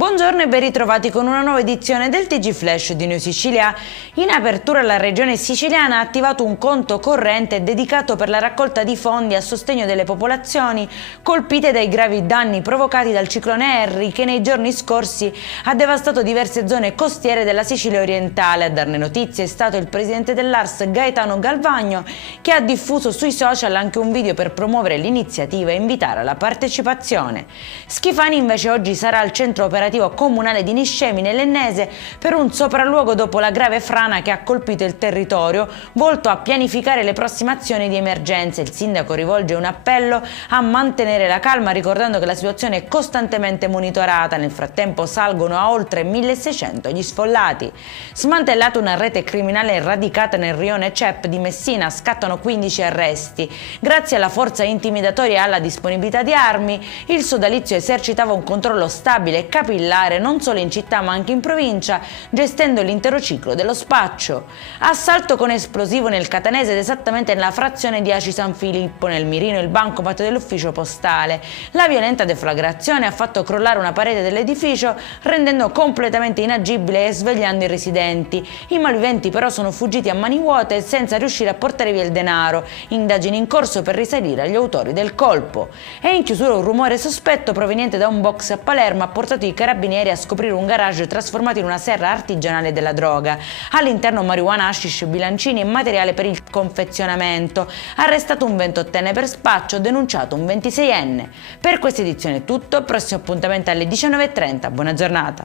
Buongiorno e ben ritrovati con una nuova edizione del TG Flash di New Sicilia. In apertura la regione siciliana ha attivato un conto corrente dedicato per la raccolta di fondi a sostegno delle popolazioni colpite dai gravi danni provocati dal ciclone Harry che nei giorni scorsi ha devastato diverse zone costiere della Sicilia orientale. A darne notizie è stato il presidente dell'ARS Gaetano Galvagno, che ha diffuso sui social anche un video per promuovere l'iniziativa e invitare alla partecipazione. Schifani invece oggi sarà al centro operativo comunale di Niscemi nell'Ennese per un sopralluogo dopo la grave frana che ha colpito il territorio, volto a pianificare le prossime azioni di emergenza. Il sindaco rivolge un appello a mantenere la calma, ricordando che la situazione è costantemente monitorata. Nel frattempo salgono a oltre 1600 gli sfollati. Smantellata una rete criminale radicata nel rione CEP di Messina, scattano 15 arresti. Grazie alla forza intimidatoria e alla disponibilità di armi, il sodalizio esercitava un controllo stabile e capillare non solo in città ma anche in provincia, gestendo l'intero ciclo dello spaccio. Assalto con esplosivo nel Catanese ed esattamente nella frazione di Aci San Filippo, nel mirino il bancomat dell'ufficio postale. La violenta deflagrazione ha fatto crollare una parete dell'edificio, rendendo completamente inagibile e svegliando i residenti. I malviventi però sono fuggiti a mani vuote senza riuscire a portare via il denaro. Indagini in corso per risalire agli autori del colpo. E in chiusura un rumore sospetto proveniente da un box a Palermo ha portato i carabinieri a scoprire un garage trasformato in una serra artigianale della droga. All'interno marijuana, hashish, bilancini e materiale per il confezionamento. Arrestato un 28enne per spaccio, denunciato un 26enne. Per questa edizione è tutto, prossimo appuntamento alle 19:30. Buona giornata.